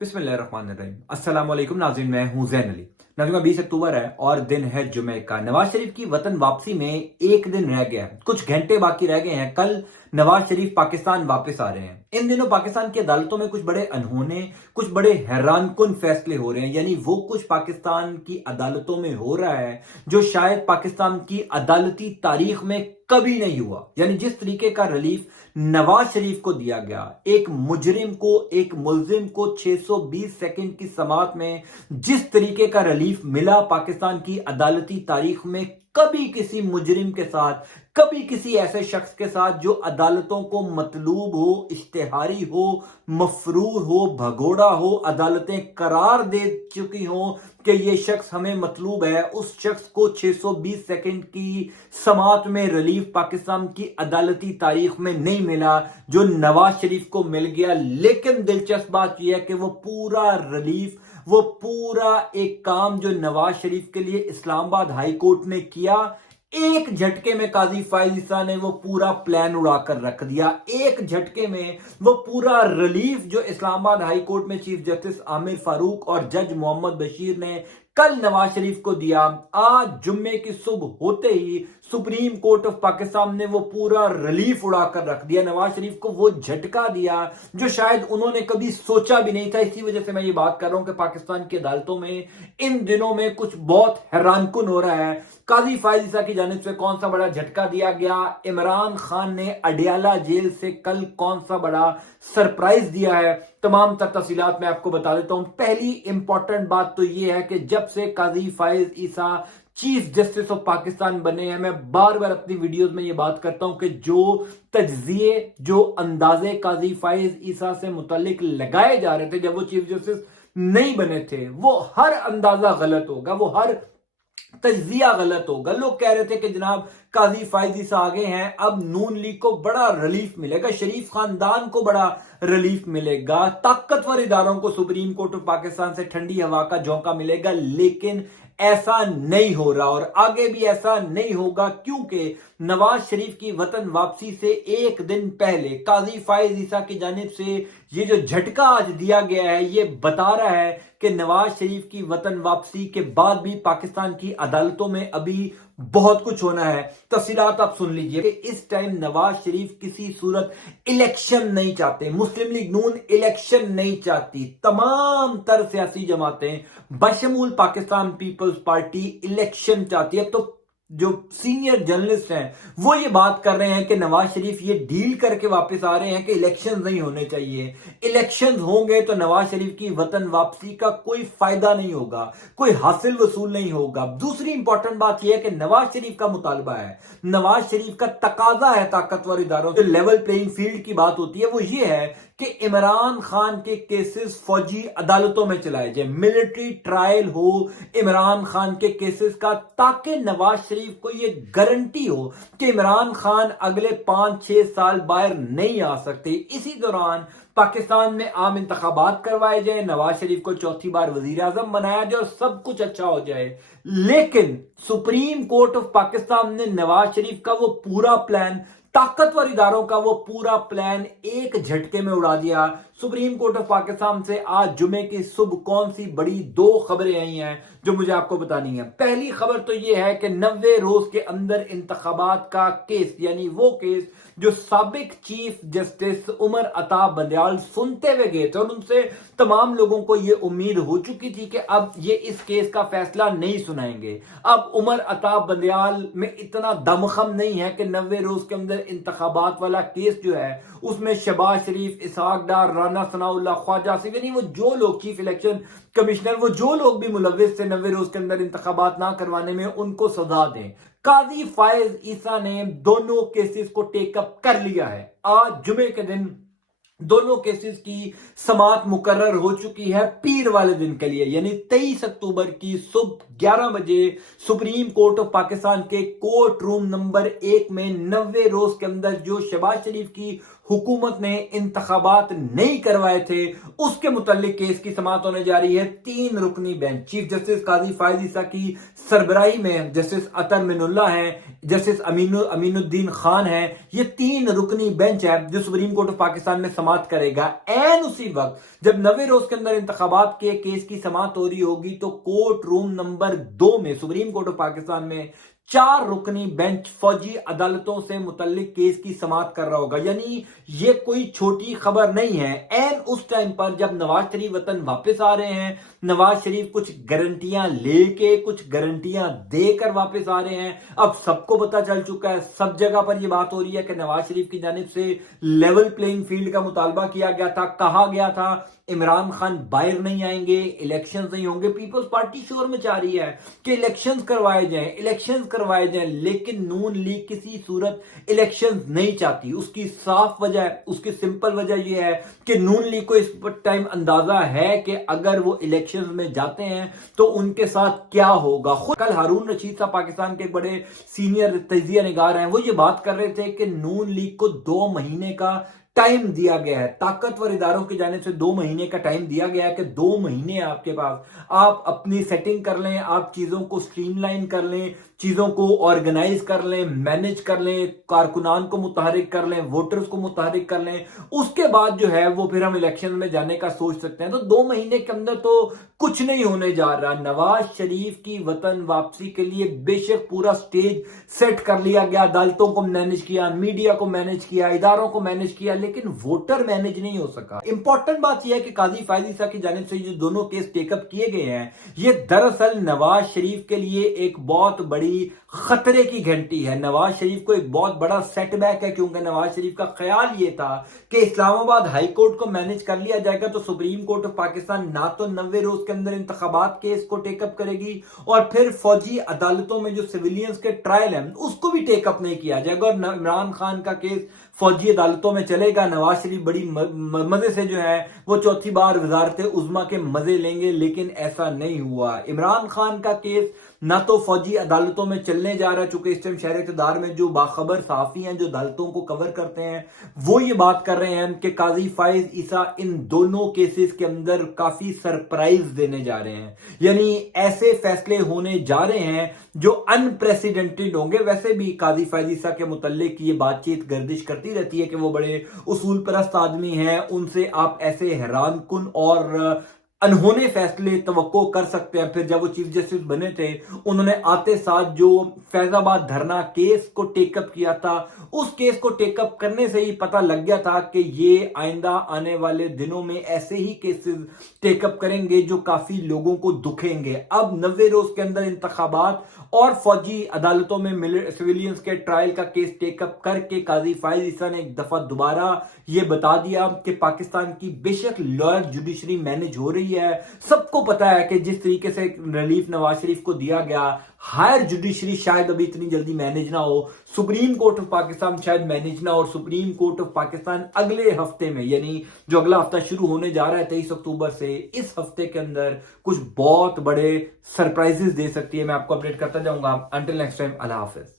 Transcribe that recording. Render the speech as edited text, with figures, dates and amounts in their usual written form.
बिस्मिल्लाहिर्रहमानिर्रहीम। अस्सलाम वालेकुम नाज़रीन, मैं हूं ज़ैन अली। नाज़रीन, 20 अक्टूबर है और दिन है जुमे का। नवाज शरीफ की वतन वापसी में एक दिन रह गया है, कुछ घंटे बाकी रह गए हैं। कल नवाज शरीफ पाकिस्तान वापस आ रहे हैं। इन दिनों पाकिस्तान की अदालतों में कुछ बड़े अनहोने, कुछ बड़े हैरानकुन फैसले हो रहे हैं। यानी वो कुछ पाकिस्तान की अदालतों में हो रहा है जो शायद पाकिस्तान की अदालती तारीख में कभी नहीं हुआ। यानी जिस तरीके का रिलीफ नवाज शरीफ को दिया गया, एक मुजरिम को, एक मुल्जिम को 620 सेकंड की समाअत में जिस तरीके का रिलीफ मिला पाकिस्तान की अदालती तारीख में कभी किसी मुजरिम के साथ, कभी किसी ऐसे शख्स के साथ जो अदालतों को मतलूब हो, इश्तेहारी हो, मफरूर हो, भगोड़ा हो, अदालतें करार दे चुकी हो कि ये शख्स हमें मतलूब है, उस शख्स को 620 सेकंड की समाअत में रिलीफ पाकिस्तान की अदालती तारीख में नहीं मिला जो नवाज शरीफ को मिल गया। लेकिन दिलचस्प बात यह है कि वो पूरा रिलीफ, वो पूरा एक काम जो नवाज शरीफ के लिए इस्लामाबाद हाई कोर्ट ने किया, एक झटके में काजी फाइज ईसा ने वो पूरा प्लान उड़ाकर रख दिया। एक झटके में वो पूरा रिलीफ जो इस्लामाबाद हाई कोर्ट में चीफ जस्टिस आमिर फारूक और जज मोहम्मद बशीर ने कल नवाज शरीफ को दिया, आज जुम्मे की सुबह होते ही सुप्रीम कोर्ट ऑफ पाकिस्तान ने वो पूरा रिलीफ उड़ाकर रख दिया। नवाज शरीफ को वो झटका दिया जो शायद उन्होंने कभी सोचा भी नहीं था। इसी वजह से मैं ये बात कर रहा हूं कि पाकिस्तान की अदालतों में इन दिनों में कुछ बहुत हैरानकुन हो रहा है। काजी फाइज ईसा की जानिब से कौन सा बड़ा झटका दिया गया, इमरान खान ने अडियाला जेल से कल कौन सा बड़ा सरप्राइज दिया है, तमाम तर तफसीलात मैं आपको बता देता हूं। पहली इंपॉर्टेंट बात तो यह है कि जब से काजी फाइज ईसा चीफ जस्टिस ऑफ पाकिस्तान बने हैं, मैं बार बार अपनी वीडियोस में यह बात करता हूं कि जो तज्जिए, जो अंदाजे काजी फाइज ईसा से मुतालिक लगाए जा रहे थे जब वो चीफ जस्टिस नहीं बने थे, वो हर अंदाजा गलत होगा, वो हर तज्जिया गलत होगा। लोग कह रहे थे कि जनाब काजी फाइज ईसा आ गए हैं, अब नून लीग को बड़ा रिलीफ मिलेगा, शरीफ खानदान को बड़ा रिलीफ मिलेगा, ताकतवर इदारों को सुप्रीम कोर्ट ऑफ पाकिस्तान से ठंडी हवा का झोंका मिलेगा। लेकिन ऐसा नहीं हो रहा और आगे भी ऐसा नहीं होगा, क्योंकि नवाज शरीफ की वतन वापसी से एक दिन पहले काजी फाइज ईसा की जानिब से ये जो झटका आज दिया गया है, ये बता रहा है कि नवाज शरीफ की वतन वापसी के बाद भी पाकिस्तान की अदालतों में अभी बहुत कुछ होना है। तफसीलात आप सुन लीजिए कि इस टाइम नवाज शरीफ किसी सूरत इलेक्शन नहीं चाहते, मुस्लिम लीग नून इलेक्शन नहीं चाहती, तमाम तर सियासी जमातें बशमूल पाकिस्तान पीपल्स पार्टी इलेक्शन चाहती है। तो जो सीनियर जर्नलिस्ट हैं वो ये बात कर रहे हैं कि नवाज शरीफ ये डील करके वापस आ रहे हैं कि इलेक्शन नहीं होने चाहिए, इलेक्शन होंगे तो नवाज शरीफ की वतन वापसी का कोई फायदा नहीं होगा, कोई हासिल वसूल नहीं होगा। दूसरी इंपॉर्टेंट बात यह है कि नवाज शरीफ का मुतालबा है, नवाज शरीफ का तकाजा है ताकतवर इदारों से, लेवल प्लेइंग फील्ड की बात होती है, वो ये है कि इमरान खान के केसेस फौजी अदालतों में चलाए जाए, मिलिट्री ट्रायल हो इमरान खान के केसेस का, ताकि नवाज शरीफ को यह गारंटी हो कि इमरान खान अगले 5-6 साल बाहर नहीं आ सकते। इसी दौरान पाकिस्तान में आम इंतखाबात करवाए जाए, नवाज शरीफ को चौथी बार वजीर आजम बनाया जाए और सब कुछ अच्छा हो जाए। लेकिन सुप्रीम कोर्ट ऑफ पाकिस्तान ने नवाज शरीफ का वो पूरा प्लान, ताकतवर इदारों का वो पूरा प्लान एक झटके में उड़ा दिया। सुप्रीम कोर्ट ऑफ पाकिस्तान से आज जुमे की सुबह कौन सी बड़ी दो खबरें आई हैं जो मुझे आपको बतानी है। पहली खबर तो यह है कि 90 रोज के अंदर इंतखाबात का केस, यानी वो केस जो साबिक चीफ जस्टिस उमर अता बंदयाल सुनते हुए गए थे और उनसे तमाम लोगों को यह उम्मीद हो चुकी थी कि अब ये इस केस का फैसला नहीं सुनाएंगे। अब उमर अता बंदयाल में इतना दमखम नहीं है कि 90 रोज के अंदर इंतखाबात वाला केस जो है उसमें शहबाज शरीफ, इसहाक डार, राना सनाउल्लाह, ख्वाजा आसिफ, यानी वो जो लोग चीफ इलेक्शन कमिश्नर, वो जो लोग भी मुलव्विस से 90 रोज के अंदर इंतखाबात ना करवाने में, उनको सजा दें। काजी फाइज ईसा ने दोनों केसेस को टेकअप कर लिया है। आज जुमे के दिन दोनों केसेस की समाअत मुकर्रर हो चुकी है पीर वाले दिन के लिए, यानी 23 अक्टूबर की सुबह 11 बजे सुप्रीम कोर्ट ऑफ पाकिस्तान के कोर्ट रूम नंबर 1 में 90 रोज के अंदर जो शहबाज शरीफ की हुकूमत ने इंतखाबात नहीं करवाए थे, उसके मुतल्लिक केस की समाअत होने जा रही है 3 रुकनी बेंच। चीफ जस्टिस काजी फायज ईसा की सरबराही में जस्टिस अतर मिनुल्लाह हैं, जस्टिस अमीनुद्दीन खान हैं। ये 3 रुकनी बेंच है जो सुप्रीम कोर्ट ऑफ पाकिस्तान में समाअत करेगा। एन उसी वक्त जब 90 रोज के अंदर इंतखाबात के केस की समाअत हो रही होगी तो कोर्ट रूम नंबर 2 में सुप्रीम कोर्ट ऑफ पाकिस्तान में 4 रुकनी बेंच फौजी अदालतों से मुतल्लिक केस की समाअत कर रहा होगा। यानी ये कोई छोटी खबर नहीं है। एन उस टाइम पर जब नवाज शरीफ वतन वापस आ रहे हैं, नवाज शरीफ कुछ गारंटियां लेके, कुछ गारंटियां देकर वापस आ रहे हैं। अब सबको पता चल चुका है, सब जगह पर यह बात हो रही है कि नवाज शरीफ की जानिब से लेवल प्लेइंग फील्ड का मुतालबा किया गया था, कहा गया था इमरान खान बाहर नहीं आएंगे, इलेक्शंस नहीं होंगे। पीपल्स पार्टी शोर मचा रही है कि इलेक्शंस करवाए जाएं, लेकिन नून लीग किसी सूरत इलेक्शंस नहीं चाहती। उसकी साफ वजह, उसकी सिंपल वजह यह है कि नून लीग को इस टाइम अंदाजा है कि अगर वो इलेक्शंस में जाते हैं तो उनके साथ क्या होगा। खुद कल हारून रशीद साहब पाकिस्तान के बड़े सीनियर तजिया निगार हैं, वो ये बात कर रहे थे कि नून लीग को 2 महीने का टाइम दिया गया है, ताकतवर इदारों की जानिब से 2 महीने का टाइम दिया गया है कि 2 महीने आपके पास, आप अपनी सेटिंग कर लें, आप चीजों को स्ट्रीमलाइन कर लें, चीजों को ऑर्गेनाइज कर लें, मैनेज कर लें, कारकुनान को मुतहरिक कर लें, वोटर्स को मुतहरिक कर लें। उसके बाद जो है वो फिर हम इलेक्शन में जाने का सोच सकते हैं। तो 2 महीने के अंदर तो कुछ नहीं होने जा रहा। नवाज शरीफ की वतन वापसी के लिए बेशक पूरा स्टेज सेट कर लिया गया, अदालतों को मैनेज किया, मीडिया को मैनेज किया, इदारों को मैनेज किया, लेकिन वोटर मैनेज नहीं हो सका। इंपॉर्टेंट बात यह है कि काजी फायज ईसा की जानिब से जो दोनों केस टेकअप किए गए हैं, ये दरअसल नवाज शरीफ के लिए एक बहुत बड़ी खतरे की घंटी है। नवाज शरीफ को एक बहुत बड़ा सेटबैक है, क्योंकि नवाज शरीफ का ख्याल यह था कि इस्लामाबाद हाई कोर्ट को मैनेज कर लिया जाएगा तो सुप्रीम कोर्ट ऑफ पाकिस्तान ना तो 90 रोज के अंदर इंतखाबात केस को टेकअप करेगी और फिर फौजी अदालतों में जो सिविलियंस के ट्रायल है उसको भी टेकअप नहीं किया जाएगा और इमरान खान का केस फौजी अदालतों में चलेगा। नवाज शरीफ बड़ी मजे से जो है वो चौथी बार वजारत उज़्मा के मजे लेंगे, लेकिन ऐसा नहीं हुआ। इमरान खान का केस ना तो फौजी अदालतों में चलने जा रहा है, चूंकि इस टाइम शहर इक़्तिदार में जो बाखबर सहाफी हैं जो अदालतों को कवर करते हैं वो ये बात कर रहे हैं कि काजी फायज ईसा इन दोनों केसेस के अंदर काफी सरप्राइज देने जा रहे हैं। यानी ऐसे फैसले होने जा रहे हैं जो अनप्रेसिडेंटेड होंगे। वैसे भी काजी फायज ईसा के मुतल्लिक ये बातचीत गर्दिश करती रहती है कि वो बड़े उसूल परस्त आदमी हैं, उनसे आप ऐसे हैरान कुन और अनहोने फैसले तवक्को कर सकते हैं। फिर जब वो चीफ जस्टिस बने थे उन्होंने आते साथ जो फैजाबाद धरना केस को टेकअप किया था, उस केस को टेकअप करने से ही पता लग गया था कि ये आइंदा आने वाले दिनों में ऐसे ही केसेस टेकअप करेंगे जो काफी लोगों को दुखेंगे। अब 90 रोज के अंदर इंतखाबात और फौजी अदालतों में सिविलियंस के ट्रायल का केस टेकअप करके काजी फायज ईसा ने एक दफा दोबारा ये बता दिया कि पाकिस्तान की बेशक लॉयर जुडिशरी मैनेज हो रही है। सबको पता है कि जिस तरीके से रिलीफ नवाज शरीफ को दिया गया, हायर जुडिशरी शायद अभी इतनी जल्दी मैनेज ना हो, सुप्रीम कोर्ट ऑफ पाकिस्तान शायद मैनेज ना हो। सुप्रीम कोर्ट ऑफ पाकिस्तान अगले हफ्ते में, यानी जो अगला हफ्ता शुरू होने जा रहा है 23 अक्टूबर से, इस हफ्ते के अंदर कुछ बहुत बड़े सरप्राइजेस दे सकती है। मैं आपको अपडेट करता जाऊंगा। अंटिल नेक्स्ट टाइम, अल्लाह हाफिज।